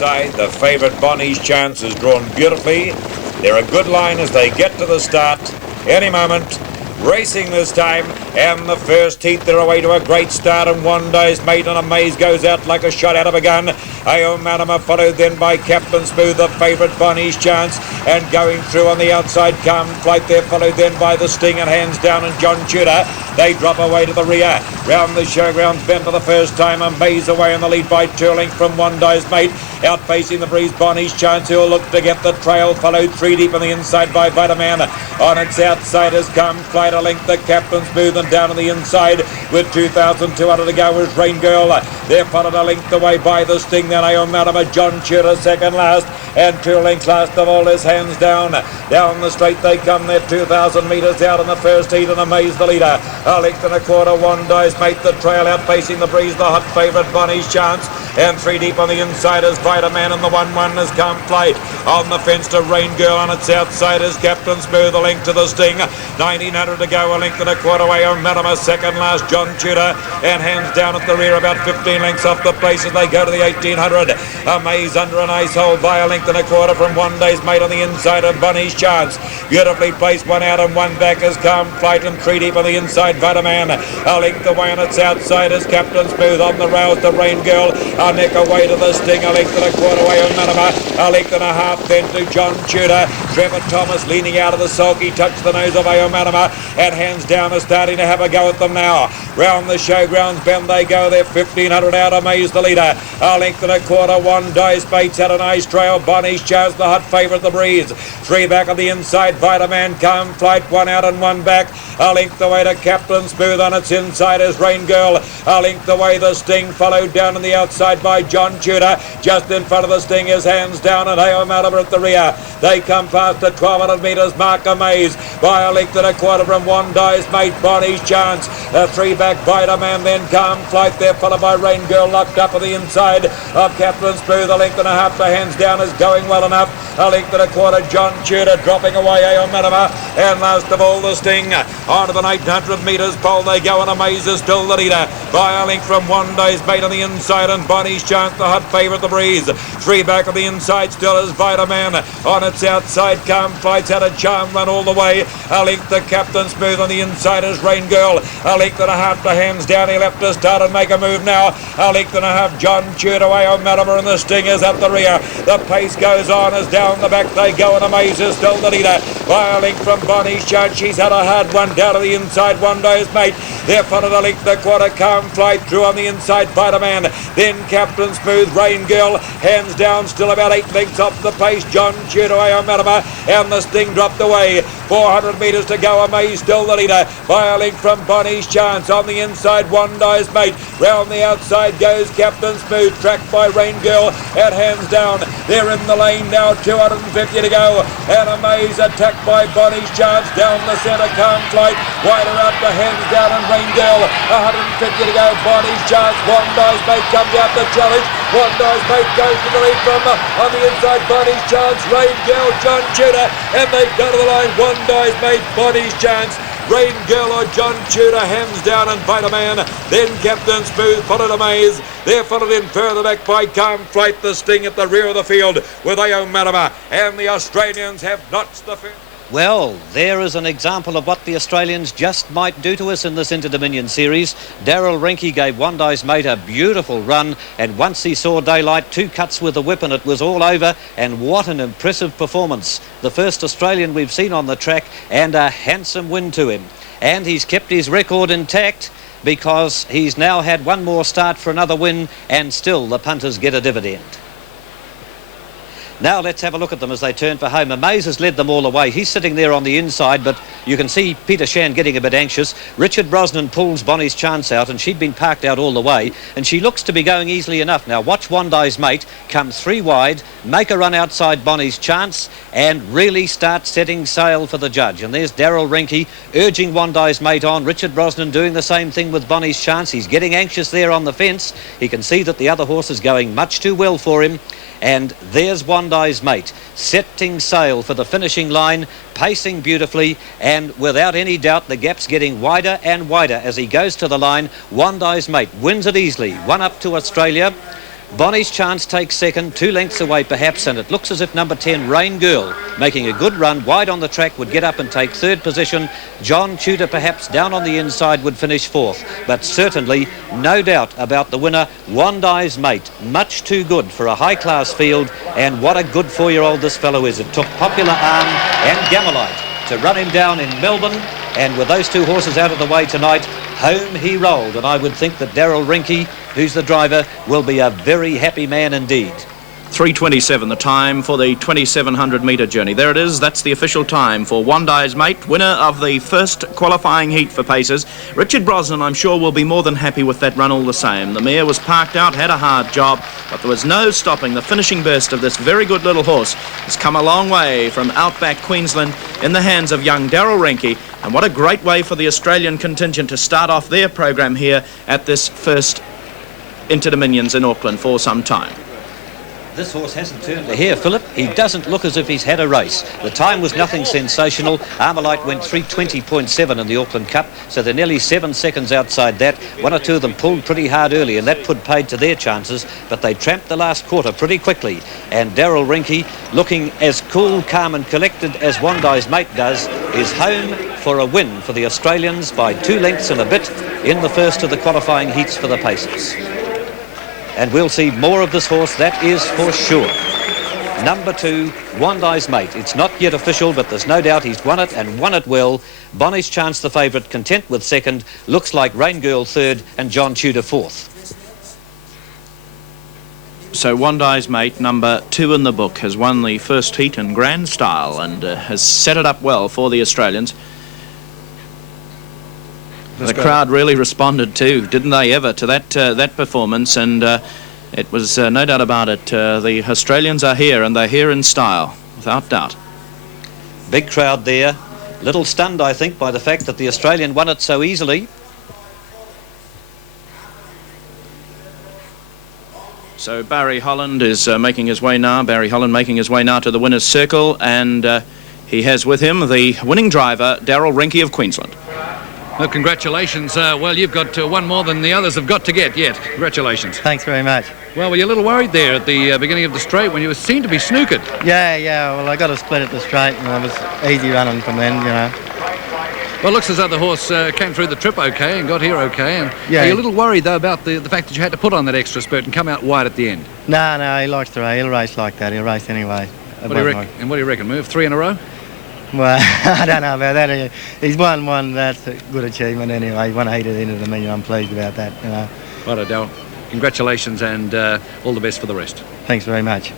outside, the favourite Bonnie's Chance is drawn beautifully. They're a good line as they get to the start. Any moment. Racing this time, and the first heat, they're away to a great start, and Wondai's Mate on a maze goes out like a shot out of a gun. Ao Manama followed then by Captain Smooth, the favourite Bonnie's Chance, and going through on the outside, Calm Flight there, followed then by the Sting and Hands Down and John Tudor. They drop away to the rear. Round the showgrounds bend for the first time, a maze away in the lead by 2 lengths from Wondai's Mate. Out facing the breeze, Bonnie's Chance, who will look to get the trail, followed 3 deep on the inside by Vitaman. On its outside has Calm Flight, a length the Captain Smooth, and down on the inside with 2,200 to go was Rain Girl. They're followed a length away by the Sting, then Ao Manama, John Tudor second last, and 2 lengths last of all is Hands Down. Down the straight they come, they're 2,000 metres out in the first heat, and amaze the leader. A length and a quarter, Wondai's Mate, the trail out facing the breeze, the hot favourite Bonnie's Chance, and 3 deep on the inside is Vitaman, and the 1-1 has Calm Flight. On the fence to Rain Girl, on its outside is Captain Smooth, a length to the Sting, 1,900 to go, a length and a quarter away on Manama, second last John Tudor, and Hands Down at the rear, about 15 lengths off the place as they go to the 1,800. A maze under an ice hole by a length and a quarter from Wondai's Mate on the inside of Bonnie's Chance. Beautifully placed, 1 out and 1 back as Calm Flight, and 3 deep on the inside Vitaman. A length away on its outside is Captain Smooth, on the rails to Rain Girl, a neck away to the Sting, a length and a quarter away on Manama, a length and a half then to John Tudor. Trevor Thomas leaning out of the sulky, touched the nose of Ao Manama, and Hands Down is starting to have a go at them now. Round the showgrounds bend they go, they're 1,500 out, amaze the leader. A length and a quarter, Wondai's Mate's had a nice trail, Bonnie's Chance the hot favourite, the breeze. 3 back on the inside, Vitaman, Calm Flight, 1 out and 1 back. A length away to Captain Smooth, on its inside is Rain Girl. A length away the Sting, followed down on the outside by John Tudor. Just in front of the Sting is Hands Down, and Ao Manama at the rear. They come past the 1,200 metres mark, a maze by a length and a quarter from Wondai's Mate, Bonnie's Chance. A 3 back Vitaman, then Calm Flight there, followed by Rain Girl, locked up on the inside of Captain Smooth. A length and a half to Hands Down is going well enough. A length and a quarter, John Tudor dropping away Ao Manama, and last of all the Sting. Onto the 800 metres pole they go, and amaze is still the leader by a length from Wondai's Mate on the inside, and Bonnie's Chance the hot favourite, the breeze. 3 back on the inside still is Vitaman. On its outside, Calm Flight's had a charm run all the way. A length to Captain Smooth, on the inside is Rain Girl. A length and a half to Hands Down, he'll have to start and make a move now. A length and a half, John Tudor away on Manama, and the Sting is at the rear. The pace goes on as down the back they go, and amaze is still the leader by a length from Bonnie's Chance. She's had a hard one down to the inside, Wondai's Mate. They're followed a length, the quarter, Calm Flight through on the inside, Vitaman. Then Captain Smooth, Rain Girl, Hands Down, still about 8 lengths off the pace. John Tudor away on Manama, and the Sting dropped away. 400 metres to go, amaze still the leader by a length from Bonnie's Chance. On the inside, Wondai's Mate. Round the outside goes Captain Smooth, tracked by Rain Girl and Hands Down. They're in the lane now, 250 to go, and amaze attacked by Bonnie's Chance. Down the centre, Calm Flight, wider out to Hands Down and Rain Girl. 150 to go, Bonnie's Chance. Wondai's Mate comes out to challenge. Wondai's Mate goes to the lead from on the inside, Bonnie's Chance, Rain Girl, John Tudor, and they go to the line. Wondai's Mate, Bonnie's Chance, Rain Girl or John Tudor, Hands Down and Vitaman. Then Captain Smooth followed amaze. They're followed in further back by Calm Flight, the Sting at the rear of the field with Ao Manama, and the Australians have notched the field. Well, there is an example of what the Australians just might do to us in this Interdominion series. Daryl Rinke gave Wondai's Mate a beautiful run, and once he saw daylight, 2 cuts with the whip and it was all over, and what an impressive performance. The first Australian we've seen on the track, and a handsome win to him. And he's kept his record intact because he's now had one more start for another win, and still the punters get a dividend. Now let's have a look at them as they turn for home. Amaze has led them all the way. He's sitting there on the inside, but you can see Peter Shan getting a bit anxious. Richard Brosnan pulls Bonnie's Chance out, and she'd been parked out all the way, and she looks to be going easily enough. Now watch Wondai's Mate come 3 wide, make a run outside Bonnie's Chance, and really start setting sail for the judge. And there's Daryl Rinke urging Wondai's Mate on. Richard Brosnan doing the same thing with Bonnie's Chance. He's getting anxious there on the fence. He can see that the other horse is going much too well for him. And there's Wondai's Mate, setting sail for the finishing line, pacing beautifully, and without any doubt the gap's getting wider and wider as he goes to the line. Wondai's Mate wins it easily. 1 up to Australia. Bonnie's Chance takes second, 2 lengths away perhaps, and it looks as if number 10, Rain Girl, making a good run wide on the track, would get up and take third position. John Tudor perhaps down on the inside would finish fourth, but certainly no doubt about the winner, Wondai's Mate. Much too good for a high-class field, and what a good 4-year-old this fellow is. It took Popular Arm and Gamelite to run him down in Melbourne, and with those 2 horses out of the way tonight, home he rolled. And I would think that Daryl Rinke, who's the driver, will be a very happy man indeed. 3:27 the time for the 2700 metre journey. There it is, that's the official time for Wondai's Mate, winner of the first qualifying heat for Pacers. Richard Brosnan, I'm sure, will be more than happy with that run all the same. The mare was parked out, had a hard job, but there was no stopping the finishing burst of this very good little horse. Has come a long way from outback Queensland in the hands of young Daryl Rinke, and what a great way for the Australian contingent to start off their program here at this first Interdominions in Auckland for some time. This horse hasn't turned a hair, Philip. He doesn't look as if he's had a race. The time was nothing sensational. Armalite went 3:20.7 in the Auckland Cup, so they're nearly 7 seconds outside that. 1 or 2 of them pulled pretty hard early, and that put paid to their chances, but they tramped the last quarter pretty quickly. And Daryl Rinke, looking as cool, calm and collected as Wondai's Mate does, is home for a win for the Australians by 2 lengths and a bit in the first of the qualifying heats for the Pacers. And we'll see more of this horse, that is for sure. Number 2, Wondai's Mate. It's not yet official, but there's no doubt he's won it and won it well. Bonnie's Chance the favourite, content with second. Looks like Rain Girl third and John Tudor fourth. So Wondai's Mate, number 2 in the book, has won the first heat in grand style and has set it up well for the Australians. The crowd really responded too, didn't they ever, to that performance, and it was no doubt about it. The Australians are here, and they're here in style, without doubt. Big crowd there. Little stunned, I think, by the fact that the Australian won it so easily. So Barry Holland is making his way now. Barry Holland making his way now to the winner's circle, and he has with him the winning driver, Daryl Rinke of Queensland. Well, congratulations. Well, you've got one more than the others have got to get yet. Congratulations. Thanks very much. Well, were you a little worried there at the beginning of the straight when you seemed to be snookered? Yeah. Well, I got a split at the straight, and it was easy running from then, you know. Well, it looks as though the horse came through the trip okay and got here okay. And yeah. Are you a little worried, though, about the fact that you had to put on that extra spurt and come out wide at the end? No, he likes to race. He'll race like that. He'll race anyway. What do you reckon? And what do you reckon? Move 3 in a row? Well, I don't know about that. He's won one. That's a good achievement anyway. He won a heat at the end of the Interdominion. I'm pleased about that, you know. Righto, Daryl. Congratulations and all the best for the rest. Thanks very much.